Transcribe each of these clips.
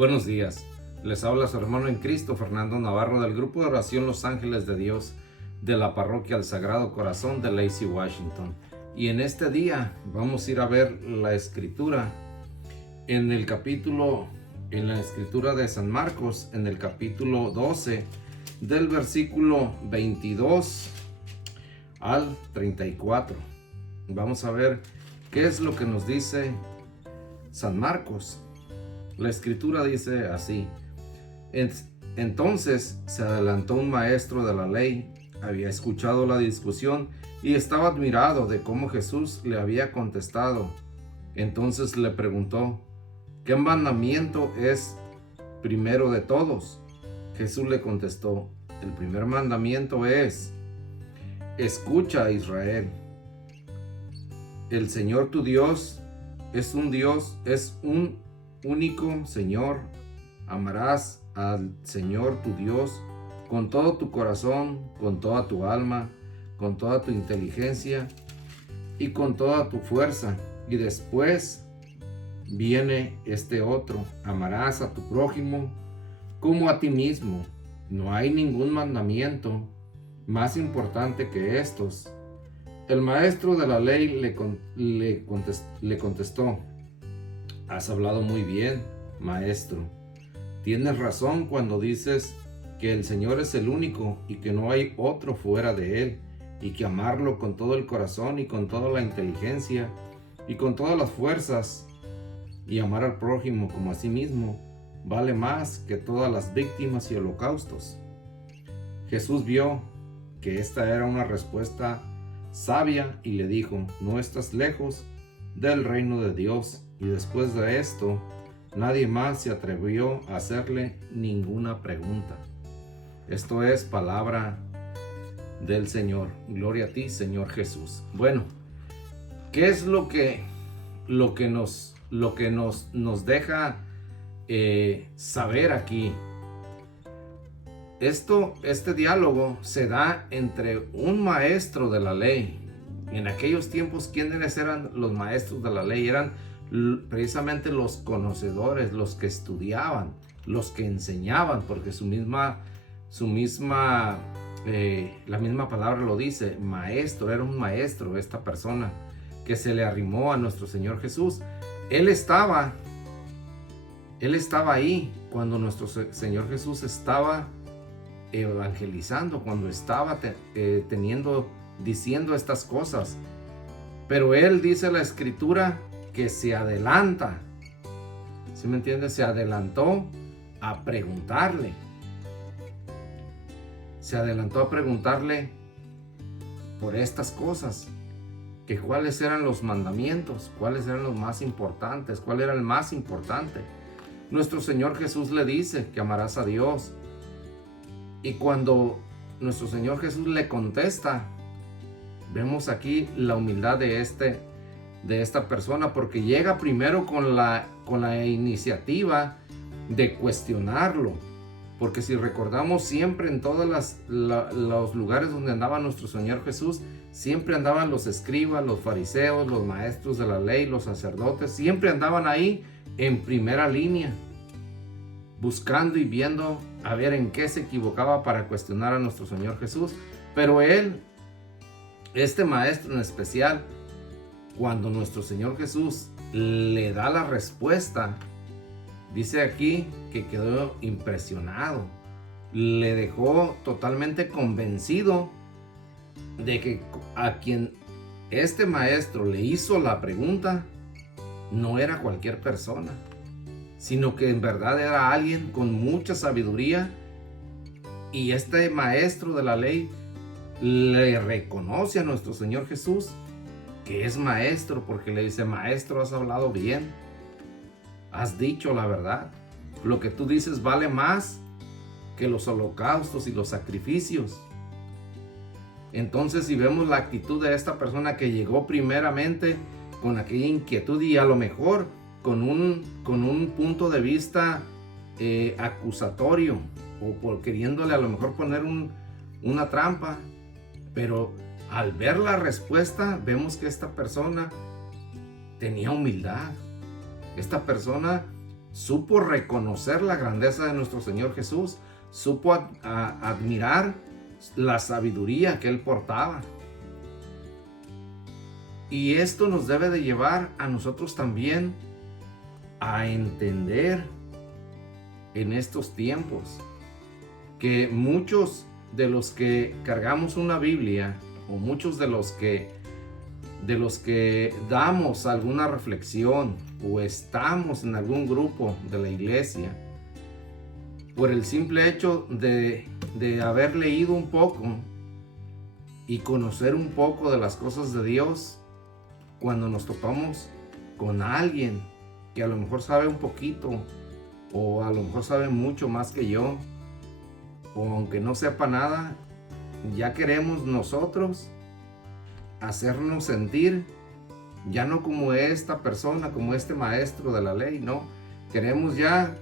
Buenos días, les habla su hermano en Cristo, Fernando Navarro, del grupo de oración Los Ángeles de Dios, de la parroquia El Sagrado Corazón de Lacey, Washington. Y en este día vamos a ir a ver la escritura en la escritura de San Marcos, en el capítulo 12, del versículo 22 al 34. Vamos a ver qué es lo que nos dice San Marcos. La escritura dice así: entonces se adelantó un maestro de la ley, había escuchado la discusión y estaba admirado de cómo Jesús le había contestado. Entonces le preguntó: ¿qué mandamiento es primero de todos? Jesús le contestó: el primer mandamiento es: escucha, Israel. El Señor tu Dios es un único Señor. Amarás al Señor tu Dios con todo tu corazón, con toda tu alma, con toda tu inteligencia y con toda tu fuerza. Y después viene este otro: amarás a tu prójimo como a ti mismo. No hay ningún mandamiento más importante que estos. El maestro de la ley le contestó: has hablado muy bien, maestro. Tienes razón cuando dices que el Señor es el único y que no hay otro fuera de Él, y que amarlo con todo el corazón y con toda la inteligencia y con todas las fuerzas, y amar al prójimo como a sí mismo, vale más que todas las víctimas y holocaustos. Jesús vio que esta era una respuesta sabia y le dijo: no estás lejos del reino de Dios. Y después de esto, nadie más se atrevió a hacerle ninguna pregunta. Esto es palabra del Señor. Gloria a ti, Señor Jesús. Bueno, ¿qué es lo que nos deja saber aquí? Este diálogo se da entre un maestro de la ley. En aquellos tiempos, ¿quiénes eran los maestros de la ley? Eran precisamente los conocedores, los que estudiaban, los que enseñaban, porque la misma palabra lo dice, maestro. Era un maestro esta persona que se le arrimó a nuestro Señor Jesús. Él estaba ahí cuando nuestro Señor Jesús estaba evangelizando, cuando estaba diciendo estas cosas. Pero él, dice la escritura, que se adelanta. ¿Sí me entiendes? Se adelantó a preguntarle. Se adelantó a preguntarle por estas cosas, que cuáles eran los mandamientos, cuáles eran los más importantes, cuál era el más importante. Nuestro Señor Jesús le dice que amarás a Dios. Y cuando nuestro Señor Jesús le contesta, vemos aquí la humildad de esta persona, porque llega primero con la iniciativa de cuestionarlo. Porque si recordamos, siempre en todos los lugares donde andaba nuestro Señor Jesús, siempre andaban los escribas, los fariseos, los maestros de la ley, los sacerdotes. Siempre andaban ahí en primera línea, buscando y viendo a ver en qué se equivocaba para cuestionar a nuestro Señor Jesús. Pero él, este maestro en especial, cuando nuestro Señor Jesús le da la respuesta, dice aquí que quedó impresionado. Le dejó totalmente convencido de que a quien este maestro le hizo la pregunta no era cualquier persona, sino que en verdad era alguien con mucha sabiduría. Y este maestro de la ley le reconoce a nuestro Señor Jesús que es maestro, porque le dice: maestro, has hablado bien, has dicho la verdad, lo que tú dices vale más que los holocaustos y los sacrificios. Entonces, si vemos la actitud de esta persona, que llegó primeramente con aquella inquietud y a lo mejor con un punto de vista acusatorio, o por queriéndole a lo mejor poner una trampa, pero al ver la respuesta vemos que esta persona tenía humildad. Esta persona supo reconocer la grandeza de nuestro Señor Jesús, supo admirar la sabiduría que Él portaba. Y esto nos debe de llevar a nosotros también a entender en estos tiempos que muchos de los que cargamos una Biblia, o muchos de los que damos alguna reflexión o estamos en algún grupo de la iglesia, por el simple hecho de haber leído un poco y conocer un poco de las cosas de Dios, cuando nos topamos con alguien que a lo mejor sabe un poquito, o a lo mejor sabe mucho más que yo, o aunque no sepa nada, ya queremos nosotros hacernos sentir ya no como esta persona, como este maestro de la ley, no, queremos ya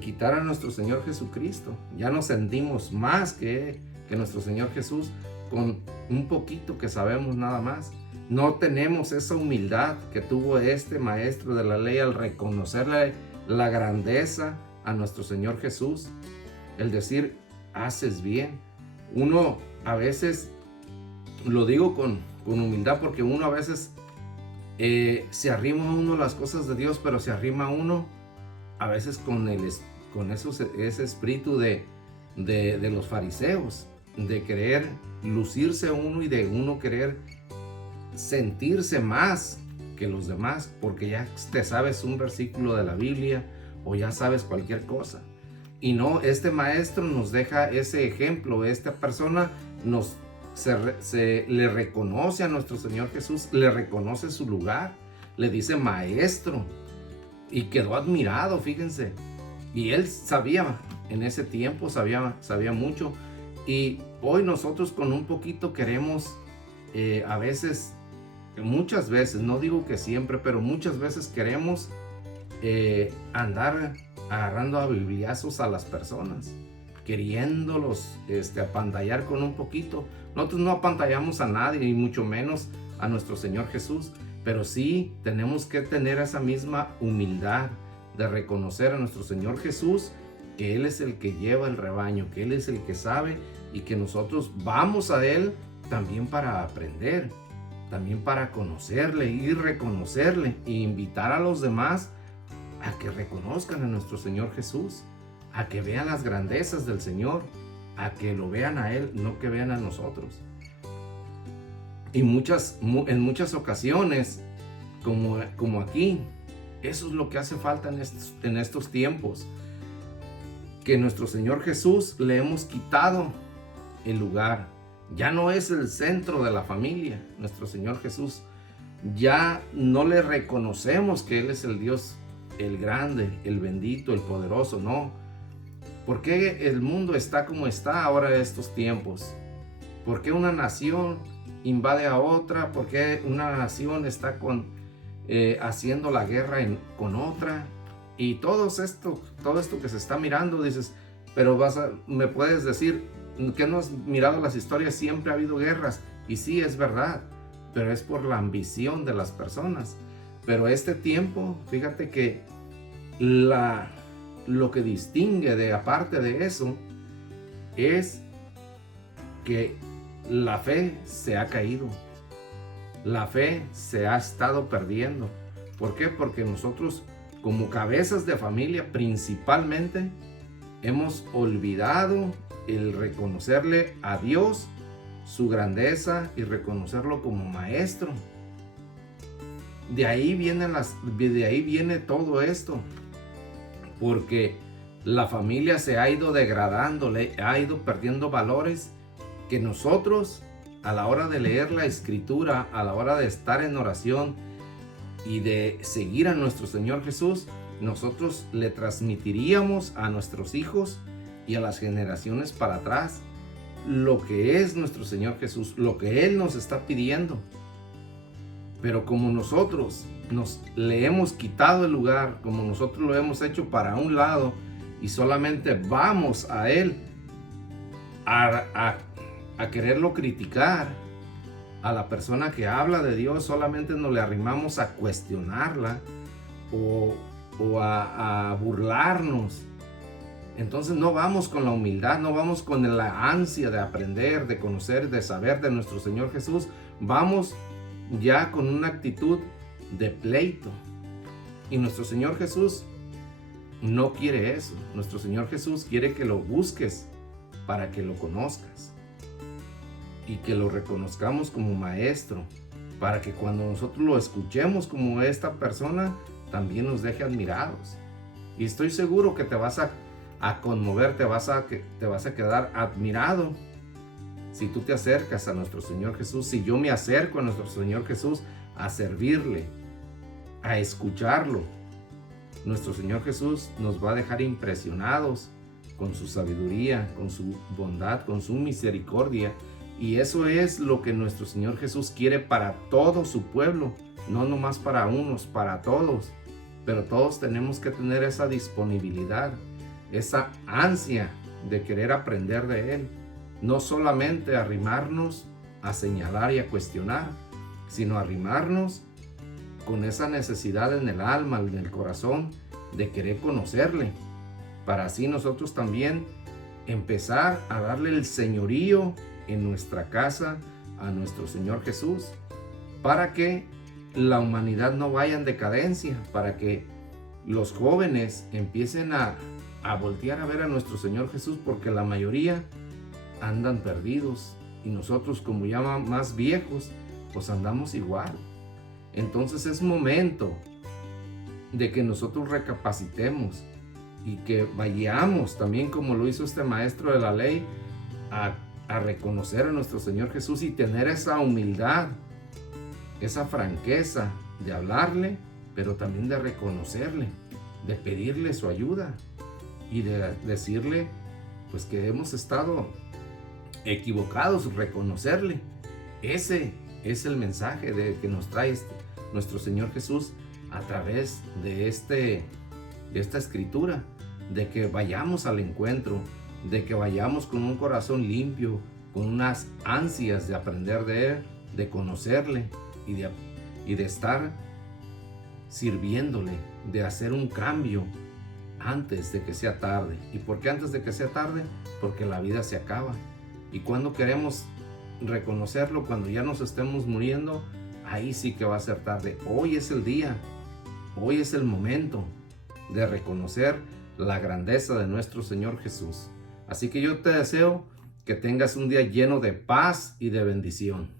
quitar a nuestro Señor Jesucristo. Ya nos sentimos más que nuestro Señor Jesús con un poquito que sabemos nada más. No tenemos esa humildad que tuvo este maestro de la ley al reconocerle la grandeza a nuestro Señor Jesús, el decir, haces bien. Uno a veces, lo digo con humildad, porque uno a veces se arrima a uno las cosas de Dios, pero se arrima a uno a veces con ese espíritu de los fariseos, de querer lucirse uno y de uno querer sentirse más que los demás, porque ya te sabes un versículo de la Biblia o ya sabes cualquier cosa. Y no, este maestro nos deja ese ejemplo. Esta persona le reconoce a nuestro Señor Jesús, le reconoce su lugar, le dice maestro, y quedó admirado, fíjense. Y él sabía, en ese tiempo sabía mucho. Y hoy nosotros con un poquito queremos, a veces, muchas veces, no digo que siempre, pero muchas veces queremos andar agarrando a bibliazos a las personas, queriéndolos apantallar con un poquito. Nosotros no apantallamos a nadie, y mucho menos a nuestro Señor Jesús, pero sí tenemos que tener esa misma humildad de reconocer a nuestro Señor Jesús, que Él es el que lleva el rebaño, que Él es el que sabe, y que nosotros vamos a Él también para aprender, también para conocerle y reconocerle, e invitar a los demás a que reconozcan a nuestro Señor Jesús, a que vean las grandezas del Señor, a que lo vean a Él, no que vean a nosotros. Y en muchas ocasiones, como aquí, eso es lo que hace falta en estos tiempos, que nuestro Señor Jesús le hemos quitado el lugar. Ya no es el centro de la familia. Nuestro Señor Jesús, ya no le reconocemos que Él es el Dios, el grande, el bendito, el poderoso, no. ¿Por qué el mundo está como está ahora en estos tiempos? ¿Por qué una nación invade a otra? ¿Por qué una nación está haciendo la guerra con otra? Y todo esto que se está mirando, dices, pero me puedes decir que no has mirado las historias, siempre ha habido guerras. Y sí, es verdad, pero es por la ambición de las personas. Pero este tiempo, fíjate que lo que distingue aparte de eso, es que la fe se ha caído. La fe se ha estado perdiendo. ¿Por qué? Porque nosotros, como cabezas de familia, principalmente, hemos olvidado el reconocerle a Dios su grandeza y reconocerlo como maestro. De ahí viene todo esto, porque la familia se ha ido degradando, ha ido perdiendo valores que nosotros, a la hora de leer la Escritura, a la hora de estar en oración y de seguir a nuestro Señor Jesús, nosotros le transmitiríamos a nuestros hijos y a las generaciones para atrás lo que es nuestro Señor Jesús, lo que Él nos está pidiendo. Pero como nosotros le hemos quitado el lugar, como nosotros lo hemos hecho para un lado y solamente vamos a Él a quererlo criticar, a la persona que habla de Dios solamente nos le arrimamos a cuestionarla, o o a burlarnos. Entonces no vamos con la humildad, no vamos con la ansia de aprender, de conocer, de saber de nuestro Señor Jesús. Vamos ya con una actitud de pleito. Y nuestro Señor Jesús no quiere eso. Nuestro Señor Jesús quiere que lo busques para que lo conozcas y que lo reconozcamos como maestro, para que cuando nosotros lo escuchemos como esta persona, también nos deje admirados. Y estoy seguro que te vas a conmover, te vas a quedar admirado si tú te acercas a nuestro Señor Jesús, si yo me acerco a nuestro Señor Jesús a servirle, a escucharlo. Nuestro Señor Jesús nos va a dejar impresionados con su sabiduría, con su bondad, con su misericordia. Y eso es lo que nuestro Señor Jesús quiere para todo su pueblo, no nomás para unos, para todos. Pero todos tenemos que tener esa disponibilidad, esa ansia de querer aprender de Él. No solamente arrimarnos a señalar y a cuestionar, sino arrimarnos con esa necesidad en el alma, en el corazón, de querer conocerle, para así nosotros también empezar a darle el señorío en nuestra casa a nuestro Señor Jesús, para que la humanidad no vaya en decadencia, para que los jóvenes empiecen a voltear a ver a nuestro Señor Jesús, porque la mayoría andan perdidos y nosotros, como ya más viejos, pues andamos igual. Entonces es momento de que nosotros recapacitemos y que vayamos también, como lo hizo este maestro de la ley, a reconocer a nuestro Señor Jesús y tener esa humildad, esa franqueza de hablarle, pero también de reconocerle, de pedirle su ayuda y de decirle pues que hemos estado equivocados, reconocerle. Ese es el mensaje que nos trae nuestro Señor Jesús a través de esta escritura, de que vayamos al encuentro, de que vayamos con un corazón limpio, con unas ansias de aprender de Él, de conocerle y de estar sirviéndole, de hacer un cambio antes de que sea tarde. ¿Y por qué antes de que sea tarde? Porque la vida se acaba. Y cuando queremos reconocerlo, cuando ya nos estemos muriendo, ahí sí que va a ser tarde. Hoy es el día, hoy es el momento de reconocer la grandeza de nuestro Señor Jesús. Así que yo te deseo que tengas un día lleno de paz y de bendición.